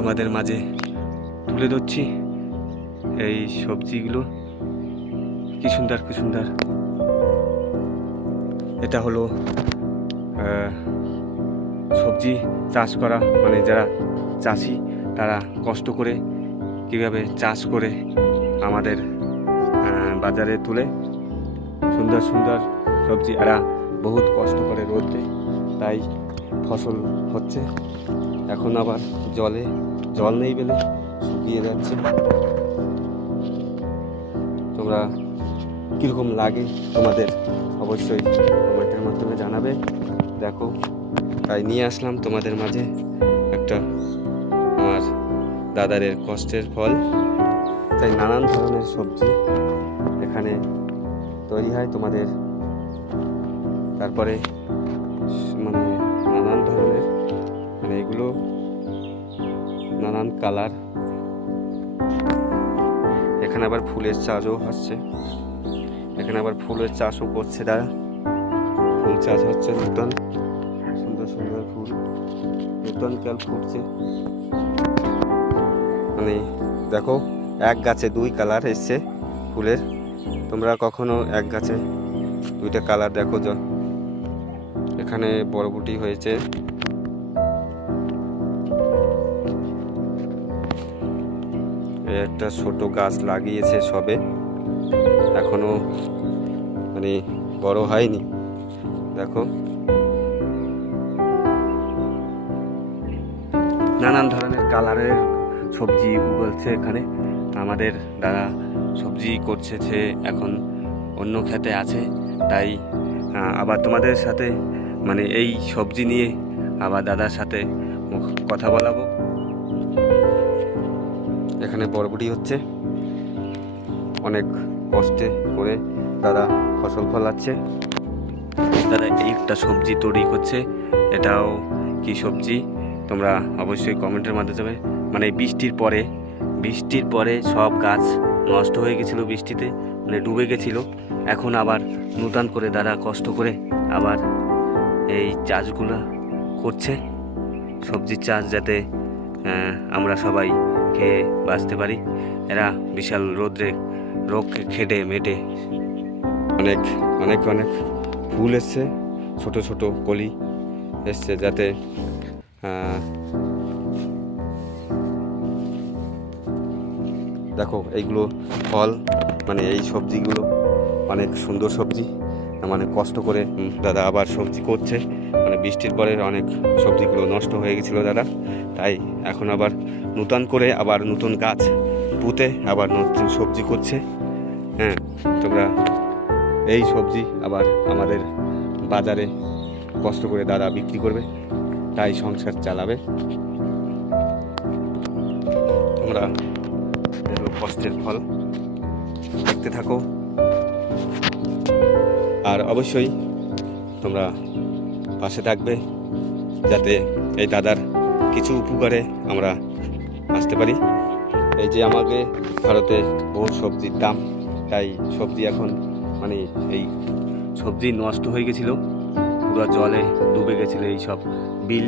তোমাদের মাঝে তুলে ধরছি এই সবজিগুলো। কি সুন্দর কি সুন্দর। এটা হলো সবজি চাষ করা, মানে যারা চাষি তারা কষ্ট করে কীভাবে চাষ করে আমাদের বাজারে তুলে সুন্দর সুন্দর সবজি। এরা বহুত কষ্ট করে রোদে, তাই ফসল হচ্ছে। এখন আবার জল নেই বলে শুকিয়ে যাচ্ছে। তোমরা কীরকম লাগে তোমাদের অবশ্যই কমেন্টের মাধ্যমে জানাবে। দেখো, তাই নিয়ে আসলাম তোমাদের মাঝে একটা আমার দাদারের কষ্টের ফল। তাই নানান ধরনের সবজি এখানে তৈরি হয় তোমাদের। তারপরে মানে নানান ধরনের, মানে এগুলো নানান কালার। এখানে আবার ফুলের চাষও হচ্ছে, এখানে আবার ফুলের চাষও করছে তারা। ফুল চাষ হচ্ছে, নতুন সুন্দর সুন্দর ফুল নতুন কাল ফুটছে। মানে দেখো, এক গাছে দুই কালার এসছে ফুলের। তোমরা কখনো এক গাছে দুইটা কালার দেখো? এখানে বরবটি হয়েছে, একটা ছোট গাছ লাগিয়েছে সবে, এখনো মানে বড় হয়নি। দেখো, নানান ধরনের কালারের সবজি উগলছে এখানে। আমাদের দাদা সবজি করছে, সে এখন অন্য খেতে আছে। তাই আবার তোমাদের সাথে মানে এই সবজি নিয়ে আবার দাদার সাথে কথা বলাবো। এখানে বরবটি হচ্ছে, অনেক কষ্টে করে দাদা ফসল ফলাচ্ছে। দাদা একটা সবজি তৈরি করছে, এটাও কি সবজি তোমরা অবশ্যই কমেন্টের মাধ্যমে যাবে। মানে বৃষ্টির পরে সব গাছ নষ্ট হয়ে গেছিলো, বৃষ্টিতে মানে ডুবে গেছিলো। এখন আবার নতুন করে দাদা কষ্ট করে আবার এই চাষগুলো করছে, সবজির চাষ, যাতে আমরা সবাই খেয়ে বাঁচতে পারি। এরা বিশাল রোদ্রে রোগ খেটে মেটে অনেক অনেক অনেক ফুল এসছে, ছোট ছোট কলি এসছে, যাতে দেখো এইগুলো ফল, মানে এই সবজিগুলো অনেক সুন্দর সবজি। মানে কষ্ট করে দাদা আবার সবজি করছে। মানে বৃষ্টির পরে অনেক সবজিগুলো নষ্ট হয়ে গেছিলো দাদা, তাই এখন আবার নতুন করে আবার নতুন গাছ পুঁতে আবার নতুন সবজি করছে। হ্যাঁ, তোমরা এই সবজি আবার আমাদের বাজারে কষ্ট করে দাদা বিক্রি করবে, তাই সংসার চালাবে। তোমরা কষ্টের ফল দেখতে থাকো, আর অবশ্যই তোমরা পাশে থাকবে, যাতে এই দাদার কিছু উপকারে আমরা আসতে পারি। এই যে আমাকে ভারতে বহু সবজির দাম, তাই সবজি এখন মানে এই সবজি নষ্ট হয়ে গেছিলো, পুরো জলে ডুবে গেছিলো। এই সব বিল,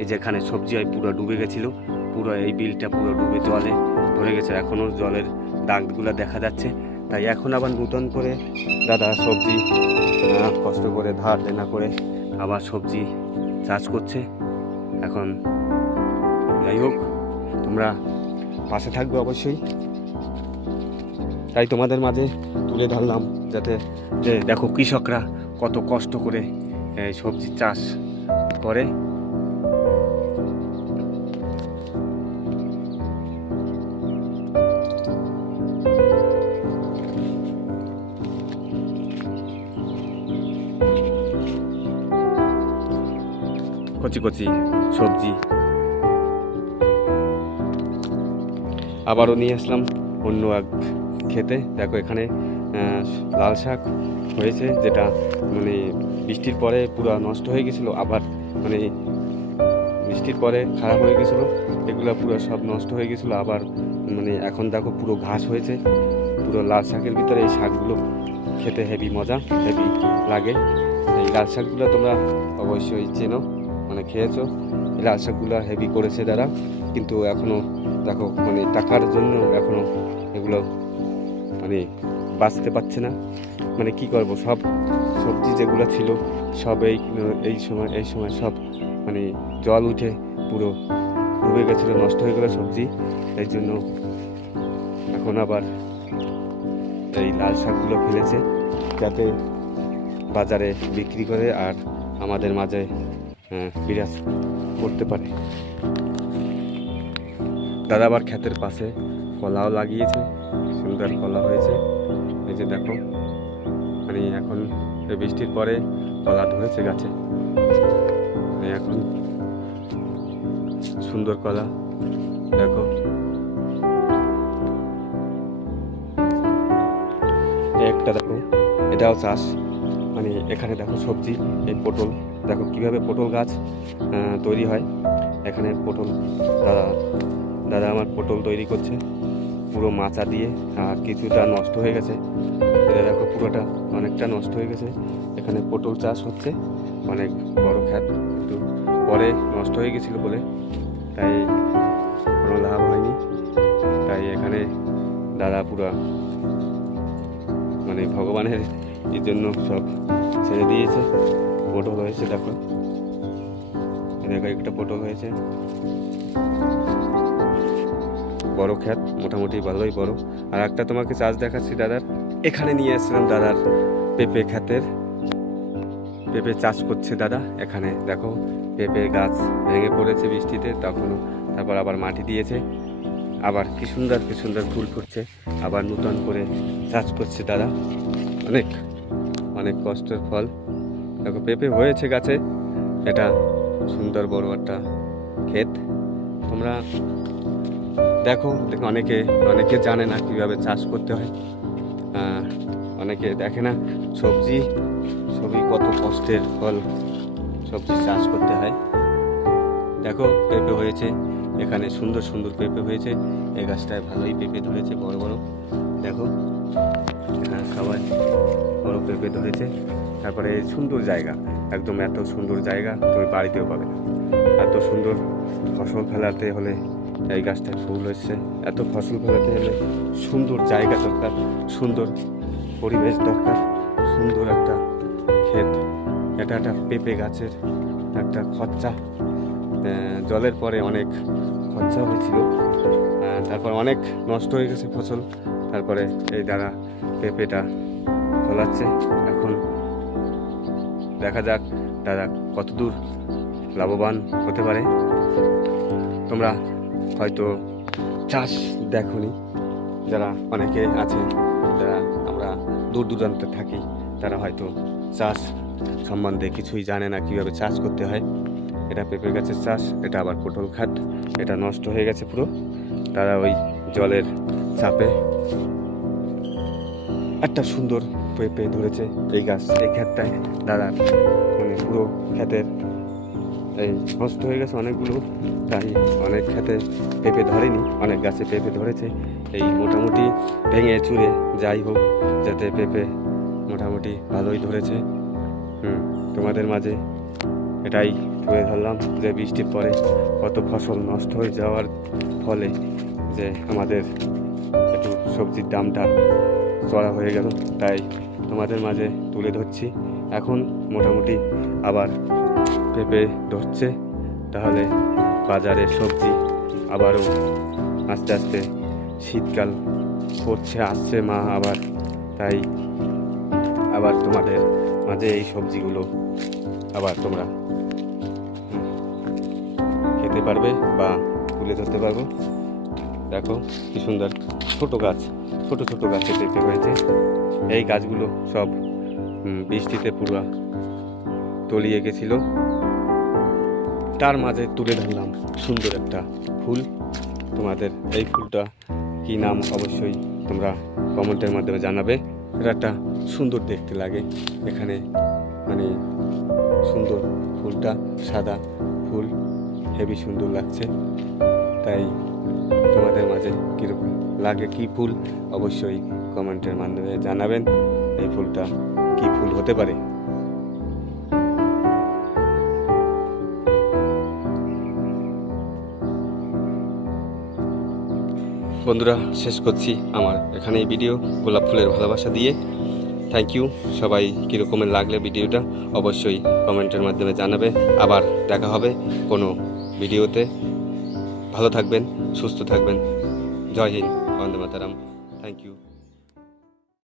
এই যেখানে সবজি হয় পুরো ডুবে গেছিলো, পুরো এই বিলটা পুরো ডুবে জলে ভরে গেছে, এখনও জলের দাগগুলো দেখা যাচ্ছে। তাই এখন আবার নতুন করে দাদা সবজি কষ্ট করে ধার দেনা করে আবার সবজি চাষ করছে। এখন যাই হোক, তোমরা পাশে থাকবে অবশ্যই, তাই তোমাদের মাঝে তুলে ধরলাম, যাতে যে দেখো কৃষকরা কত কষ্ট করে সবজি চাষ করে। কচি কচি সবজি আবারও নিয়ে আসলাম অন্য এক খেতে। দেখো, এখানে লাল শাক হয়েছে, যেটা মানে বৃষ্টির পরে পুরো নষ্ট হয়ে গেছিলো, আবার মানে বৃষ্টির পরে খারাপ হয়ে গেছিলো, এগুলো পুরো সব নষ্ট হয়ে গেছিলো। আবার মানে এখন দেখো পুরো ঘাস হয়েছে, পুরো লাল শাকের ভিতরে এই শাকগুলো খেতে হেভি মজা, হেভি লাগে। এই লাল শাকগুলো তোমরা অবশ্যই চেনো, মানে খেয়েছো। লাল শাকগুলো হেভি করেছে দাদা, কিন্তু এখনও দেখো মানে টাকার জন্য এখনও এগুলো মানে বাঁচতে পারছে না। মানে কি করব, সব সবজি যেগুলো ছিল সব এই সময় সব মানে জল উঠে পুরো ডুবে গেছিলো, নষ্ট হয়ে গেলো সবজি। এই জন্য এখন আবার এই লাল শাকগুলো ফেলেছে যাতে বাজারে বিক্রি করে আর আমাদের মাঝে বিরাজ করতে পারে। দাদা আবার ক্ষেতের পাশে কলাও লাগিয়েছে, সুন্দর কলা হয়েছে। এই যে দেখো মানে এখন এই বৃষ্টির পরে কলা ধরেছে গাছে, এখন সুন্দর কলা দেখো। একটা দেখো এটাও চাষ, মানে এখানে দেখো সবজি, এই পটল দেখো কিভাবে পটল গাছ তৈরি হয়। এখানে পটল দাদা আমার পটল তৈরি করছে পুরো মাচা দিয়ে, আর কিছুটা নষ্ট হয়ে গেছে। এটা দেখো পুরোটা অনেকটা নষ্ট হয়ে গেছে। এখানে পটল চাষ হচ্ছে, অনেক বড় ক্ষেত, কিন্তু পরে নষ্ট হয়ে গেছিলো বলে তাই কোনো লাভ হয়নি। তাই এখানে দাদা পুরো মানে ভগবানের এই জন্য সব ছেড়ে দিয়েছে। পটল হয়েছে দেখো, দেখো একটা পটল হয়েছে, বড় ক্ষেত, মোটামুটি ভালোই বড়। আর একটা তোমাকে চাষ দেখাচ্ছি দাদার, এখানে নিয়ে এসেছিলাম দাদার পেঁপে ক্ষেতের, পেঁপে চাষ করছে দাদা। এখানে দেখো পেঁপে গাছ ভেঙে পড়েছে বৃষ্টিতে, তখনও তারপর আবার মাটি দিয়েছে, আবার কি সুন্দর ফুল ফুটছে, আবার নতুন করে চাষ করছে দাদা। অনেক অনেক কষ্টের ফল। দেখো পেঁপে হয়েছে গাছে, এটা সুন্দর বড় একটা ক্ষেত। তোমরা দেখো অনেকে জানে না কিভাবে চাষ করতে হয়, অনেকে দেখে না সবই কত কষ্টের ফল, সবজি চাষ করতে হয়। দেখো পেঁপে হয়েছে এখানে, সুন্দর পেঁপে হয়েছে। এই গাছটায় ভালোই পেঁপে ধরেছে, বড় বড় দেখো, এখানে সবাই বড় পেঁপে ধরেছে। তারপরে সুন্দর জায়গা, একদম এত সুন্দর জায়গা তুমি বাড়িতেও পাবে না। এত সুন্দর ফসল ফেলাতে হলে, এই গাছটায় ফুল হচ্ছে, এত ফসল ফেলাতে হলে সুন্দর জায়গা দরকার, সুন্দর পরিবেশ দরকার, সুন্দর একটা ক্ষেত। এটা একটা পেঁপে গাছের একটা খরচা, জলের পরে অনেক খরচা হয়েছিল, তারপর অনেক নষ্ট হয়ে গেছে ফসল। তারপরে এই দাদা পেঁপেটা ফলাচ্ছে। এখন দেখা যাক দাদা কতদূর লাভবান হতে পারে। তোমরা হয়তো চাষ দেখোনি, যারা অনেকে আছে যারা আমরা দূর দূরান্তে থাকি, তারা হয়তো চাষ সম্বন্ধে কিছুই জানে না, কীভাবে চাষ করতে হয়। এটা পেঁপে গাছের চাষ, এটা আবার পটল খাত, এটা নষ্ট হয়ে গেছে পুরো। তারা ওই জলের চাপে একটা সুন্দর পেঁপে ধরেছে এই গাছ, এই ক্ষেতটায় দাদা মানে পুরো ক্ষেতের এই নষ্ট হয়ে গেছে অনেকগুলো, তাই অনেক ক্ষেতে পেঁপে ধরেনি, অনেক গাছে পেঁপে ধরেছে। এই মোটামুটি ভেঙে চুরে যাই হোক, যাতে পেঁপে মোটামুটি ভালোই ধরেছে। তোমাদের মাঝে এটাই তুলে ধরলাম যে বৃষ্টির পরে কত ফসল নষ্ট হয়ে যাওয়ার ফলে যে আমাদের একটু সবজির দামটা চড়া হয়ে গেল, তাই তোমাদের মাঝে তুলে ধরছি। এখন মোটামুটি আবার পেঁপে ধরছে, তাহলে বাজারে সবজি আবারও আস্তে আস্তে শীতকাল আসছে মা আবার, তাই আবার তোমাদের মাঝে এই সবজিগুলো আবার তোমরা খেতে পারবে বা তুলে ধরতে পারবো। দেখো কি সুন্দর ছোট গাছে পেঁপে হয়েছে। এই গাছগুলো সব বৃষ্টিতে পুরো তলিয়ে গেছিল, তার মাঝে তুলে ধরলাম সুন্দর একটা ফুল। তোমাদের এই ফুলটা কি নাম অবশ্যই তোমরা কমেন্টের মাধ্যমে জানাবে। এটা একটা সুন্দর দেখতে লাগে, এখানে মানে সুন্দর ফুলটা, সাদা ফুল, হেবি সুন্দর লাগছে। তাই তোমাদের মাঝে কীরকম লাগে, কি ফুল অবশ্যই কমেন্টের মাধ্যমে জানাবেন। এই ফুলটা কি ফুল হতে পারে। বন্ধুরা শেষ করছি আমার এখানে এই ভিডিও গোলাপ ফুলের ভালোবাসা দিয়ে। Thank you. সবাই কীরকমের লাগলে ভিডিওটা অবশ্যই কমেন্টের মাধ্যমে জানাবে। আবার দেখা হবে কোনো ভিডিওতে। ভালো থাকবেন, সুস্থ থাকবেন। জয় হিন্দ, বন্দে মাতরম। Thank you.